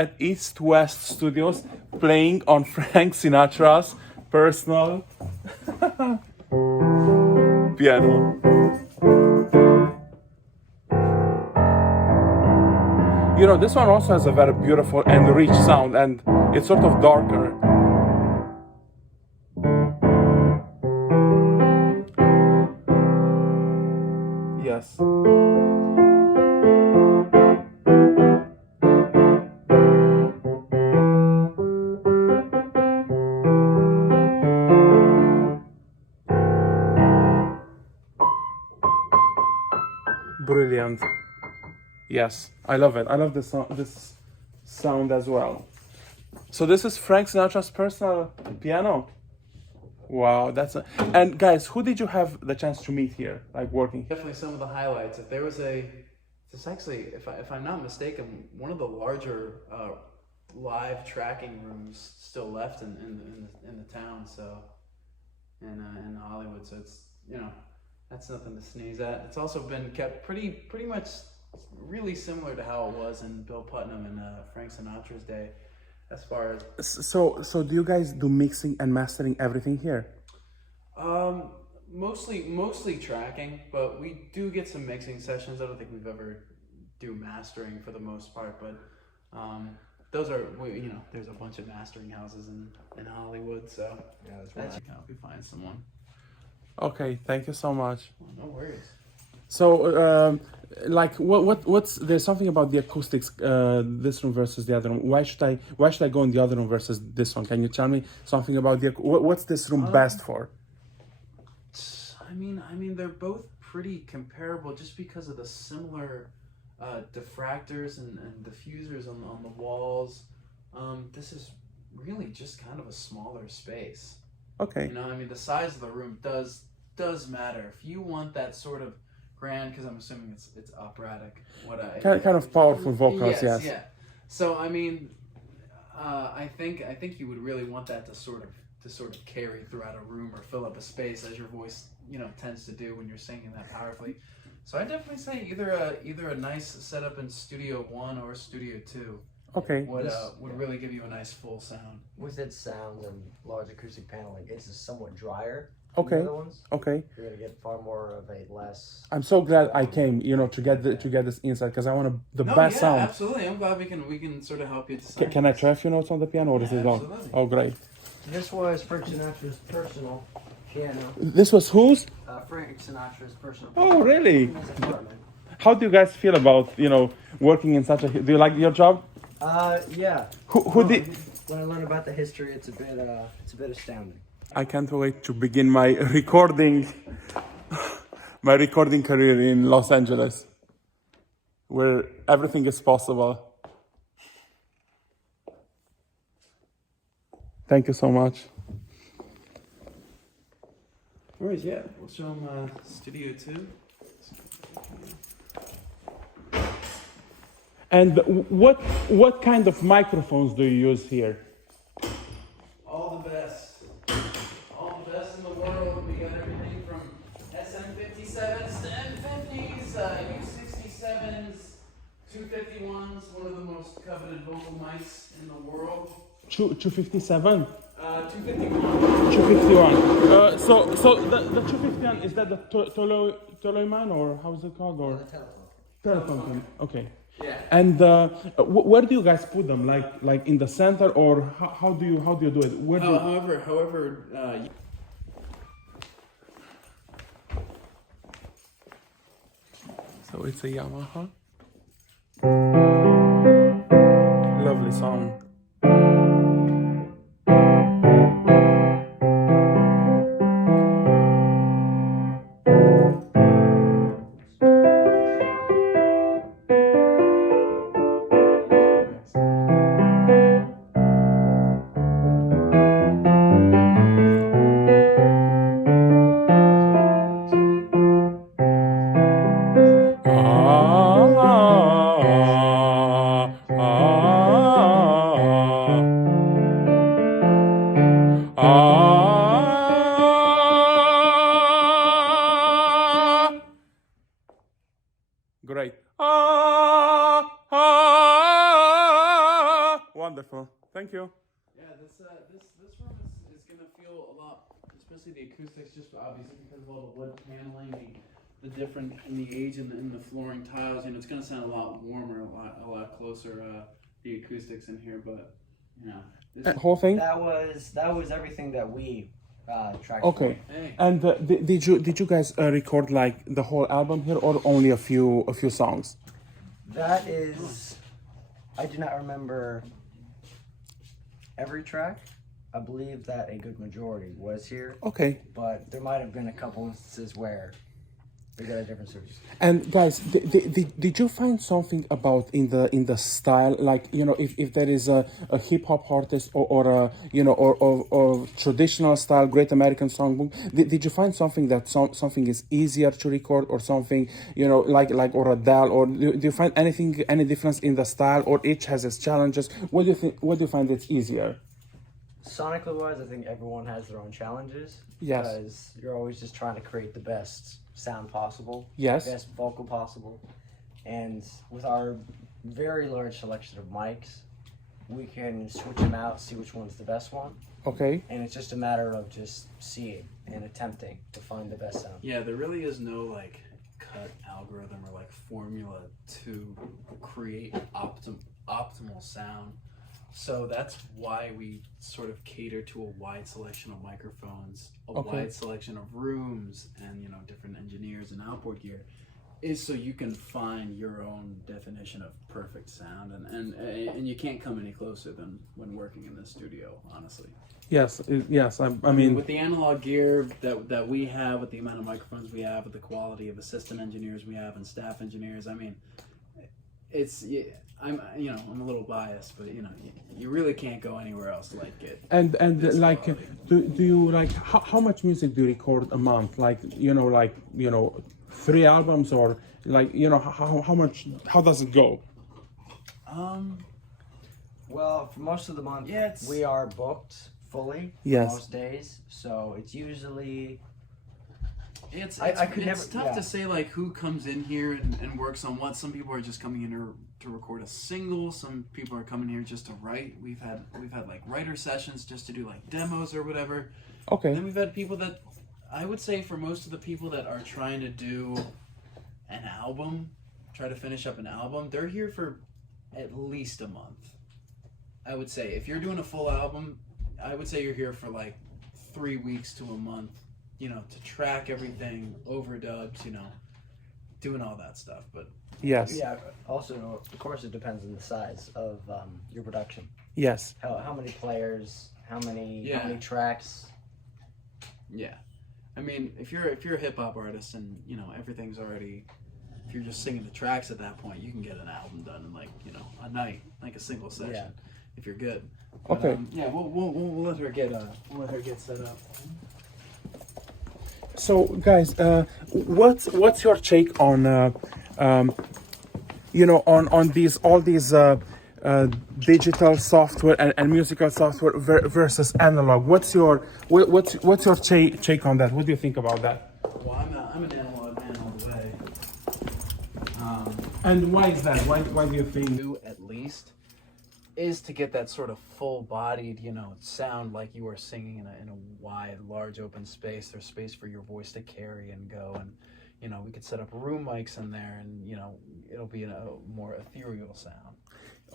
at EastWest Studios playing on Frank Sinatra's personal piano. You know, this one also has a very beautiful and rich sound, and it's sort of darker. Yes. Brilliant. Yes, I love it. I love this sound as well. So this is Frank Sinatra's personal piano. Wow, and guys, who did you have the chance to meet here, like working? Definitely some of the highlights. If there was it's actually, if I'm not mistaken, one of the larger live tracking rooms still left in the town. So in Hollywood. So it's that's nothing to sneeze at. It's also been kept pretty much really similar to how it was in Bill Putnam and Frank Sinatra's day, as far as. So do you guys do mixing and mastering everything here? Mostly tracking, but we do get some mixing sessions. I don't think we've ever do mastering for the most part, but those are there's a bunch of mastering houses in Hollywood, so yeah, that's can help you find someone. Okay, thank you so much. Well, no worries. So, like, what's there's something about the acoustics, this room versus the other room. Why should I go in the other room versus this one? Can you tell me something about what's this room best for? I mean, they're both pretty comparable just because of the similar diffractors and diffusers on the walls. This is really just kind of a smaller space. Okay. I mean, the size of the room does matter. If you want that sort of grand, because I'm assuming it's operatic. Kind of powerful vocals, yes. Yeah. So I mean, I think you would really want that to sort of carry throughout a room or fill up a space, as your voice tends to do when you're singing that powerfully. So I definitely say either a nice setup in Studio 1 or Studio 2. Okay. Would really give you a nice full sound. With its sound and large acoustic paneling, it's somewhat drier. Okay. Than the other ones. Okay. You're gonna get far more of a less. I'm so glad I came, to get this insight, because I want the best sound. Absolutely. I'm glad we can sort of help you to. Can I try a few notes on the piano, or is it long? Oh, great. This was Frank Sinatra's personal piano. This was whose? Frank Sinatra's personal piano. Oh, really? How do you guys feel about working in such a? Do you like your job? Yeah. Who did? When I learned about the history, it's a bit astounding. I can't wait to begin my recording career in Los Angeles, where everything is possible. Thank you so much. No worries, yeah. We'll show them Studio 2. And what kind of microphones do you use here? All the best in the world. We got everything from SM57s to M50s, U67s, 251s, one of the most coveted vocal mics in the world. 257? 251. 251. So the 251, is that the Toloiman, or how is it called? Or The telephone. Okay. Yeah. And where do you guys put them? Like in the center, or how do you do it? However. So it's a Yamaha. Lovely song. Wonderful. Thank you. Yeah, this room is gonna feel a lot, especially the acoustics, just obviously because of all the wood paneling, the different in the age and the flooring tiles. You know, it's gonna sound a lot warmer, a lot closer. The acoustics in here, but you know, this Whole thing. That was everything that we tracked. Okay. Hey. And did you guys record like the whole album here, or only a few songs? That is, I do not remember every track. I believe that a good majority was here, Okay. but there might have been a couple instances where we got a different search. And guys, did you find something about in the style, like, you know, if there is a hip hop artist or a, you know, or traditional style Great American Songbook, did you find something that something is easier to record, or something, you know, like or Adele, or do you find any difference in the style, or each has its challenges? What do you think? What do you find it's easier? Sonically wise, I think everyone has their own challenges. Yes. Because you're always just trying to create the best sound possible. Yes. Best vocal possible. And with our very large selection of mics, we can switch them out, see which one's the best one. Okay. And it's just a matter of just seeing and attempting to find the best sound. Yeah, there really is no like cut algorithm or like formula to create optimal sound. So that's why we sort of cater to a wide selection of microphones, a Okay. wide selection of rooms, and you know, different engineers and outboard gear, is so you can find your own definition of perfect sound, and you can't come any closer than when working in the studio, honestly. Yes. Yes. I mean, With the analog gear that we have, with the amount of microphones we have, with the quality of assistant engineers we have and staff engineers, I mean, it's, I'm a little biased, but you know, you really can't go anywhere else like it. and It's like, quality. do you like how much music do you record a month? Like, you know, 3 albums, or like, you know, how does it go? Well, for most of the month, Yeah, it's- we are booked fully Yes. most days. So it's usually It's I could it's never- tough yeah. to say like who comes in here and works on what. Some people are just coming in to record a single. Some people are coming here just to write. We've had like writer sessions just to do like demos or whatever. And Okay. then we've had people that, I would say for most of the people that are trying to do an album, try to finish up an album, they're here for at least a month. I would say if you're doing a full album, I would say you're here for like 3 weeks to a month, you know, to track everything, overdubs, you know, doing all that stuff. But Yes. yeah. Also, of course, it depends on the size of your production. Yes. How many players? How many Yeah. tracks? yeah, I mean, if you're a hip hop artist and you know everything's already, if you're just singing the tracks at that point, you can get an album done in like, you know, a night, like a single session, Yeah. if you're good. But, Okay. yeah, we'll let her get set up. So, guys, what's your take on you know, on all these digital software and musical software versus analog? What's your take on that? What do you think about that? Well, I'm an analog man all the way. And why is that? Why do you think? Do at least is to get that sort of full-bodied, you know, sound like you are singing in a wide, large, open space. There's space for your voice to carry and go, and you know, we could set up room mics in there, and you know, it'll be a more ethereal sound.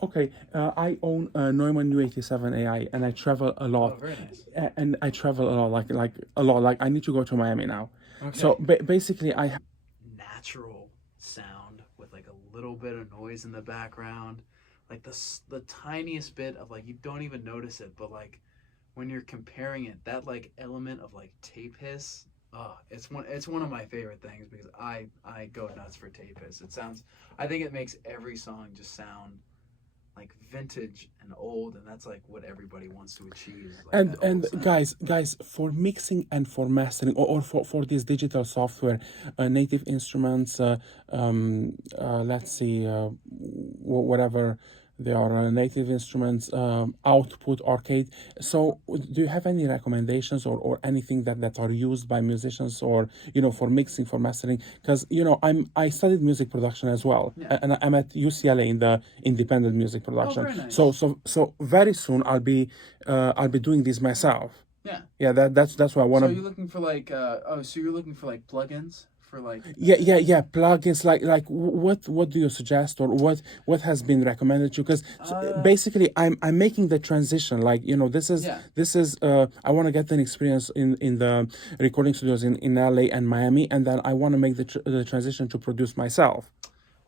Okay, I own a Neumann U87 AI, and I travel a lot. Oh, very nice. And I travel a lot, like a lot. Like, I need to go to Miami now. Okay. So basically, I Natural sound with like a little bit of noise in the background, like the tiniest bit of like, you don't even notice it, but like when you're comparing it, that like element of like tape hiss, it's one of my favorite things, because I go nuts for tape hiss. I think it makes every song just sound like vintage and old, and that's like what everybody wants to achieve. Like and that old sound. guys, for mixing and for mastering, or for this digital software, Native Instruments, let's see, whatever, They are native instruments, output arcade. So, do you have any recommendations or anything that are used by musicians or for mixing, for mastering? Because I studied music production as well, Yeah. and I'm at UCLA in the independent music production. very nice. So very soon I'll be doing this myself. Yeah. Yeah, that's why I want So to. you're looking for like so you're looking for like plugins for like Yeah. Plugins like what do you suggest or what has been recommended to you? Because basically I'm making the transition. Like Yeah. this is I want to get an experience in the recording studios in LA and Miami, and then I want to make the transition to produce myself.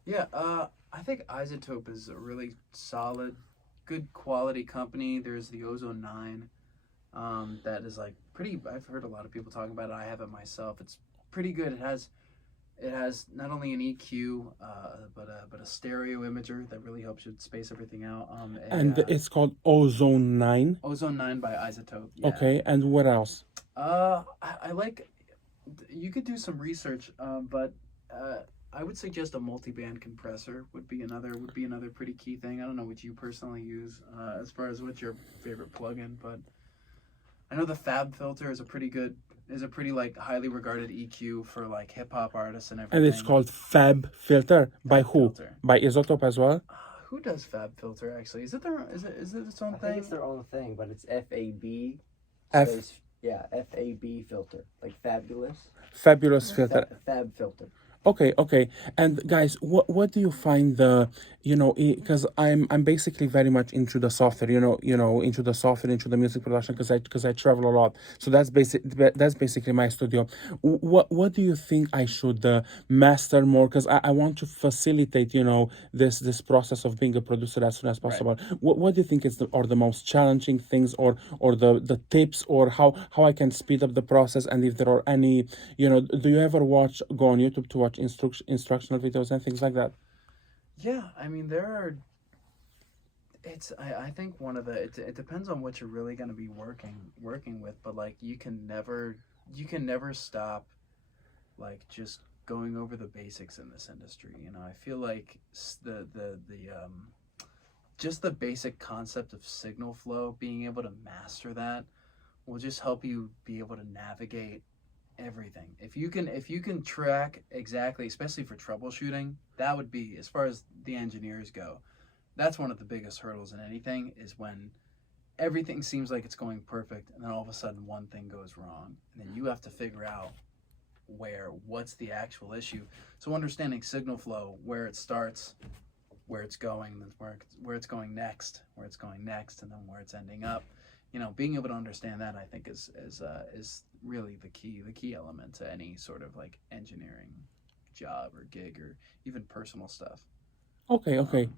Yeah, I think Isotope is a really solid, good quality company. There's the Ozone 9, that is like pretty. I've heard a lot of people talking about it. I have it myself. It's pretty good. It has not only an EQ, but a stereo imager that really helps you space everything out. And it's called Ozone 9. Ozone 9 by Isotope. Yeah. Okay, and what else? I like. You could do some research, but I would suggest a multi-band compressor would be another pretty key thing. I don't know what you personally use as far as what's your favorite plugin, but I know the Fab filter is a pretty like highly regarded EQ for like hip hop artists and everything. And it's called Fab Filter. By Fab who? Filter. By Isotope as well? Who does Fab Filter actually? Is it its own I thing? think it's their own thing, but it's FAB. F- Space, yeah, FAB filter, like fabulous. Fabulous Filter. Fab filter. Okay. And guys, what do you find because I'm basically very much into the software, into the software, into the music production because I travel a lot. So that's basically my studio. What do you think I should master more? Because I want to facilitate, this process of being a producer as soon as possible. What do you think are the most challenging things or the tips or how I can speed up the process? And if there are any, do you ever go on YouTube to watch instructional videos and things like that? Yeah, I mean there are. I think one of the it depends on what you're really going to be working with, but like you can never stop like just going over the basics in this industry. I feel like the just the basic concept of signal flow, being able to master that will just help you be able to navigate everything. If you can track exactly, especially for troubleshooting, that would be, as far as the engineers go, that's one of the biggest hurdles in anything, is when everything seems like it's going perfect and then all of a sudden one thing goes wrong, and then you have to figure out what's the actual issue. So understanding signal flow, where it starts, where it's going, where it's going next, and then where it's ending up. Being able to understand that, I think, is really the key element to any sort of like engineering job or gig or even personal stuff. Okay.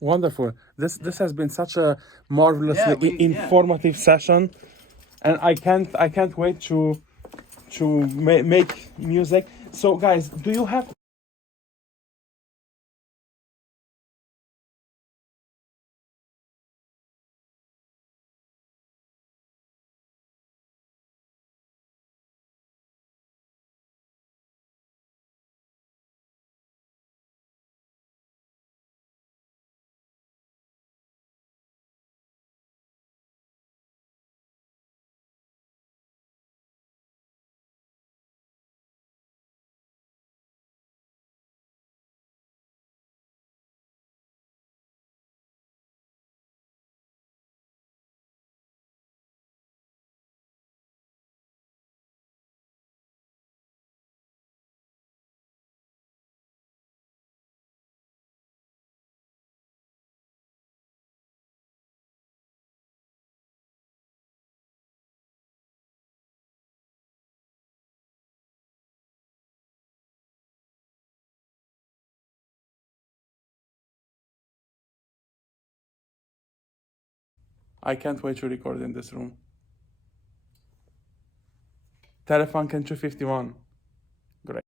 Wonderful. This has been such a marvelously informative session, and I can't wait to make music. So guys, do you have I can't wait to record in this room. Telefunken 251. Great.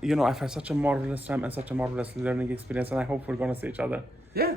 you know, I've had such a marvelous time and such a marvelous learning experience, and I hope we're gonna see each other. Yeah.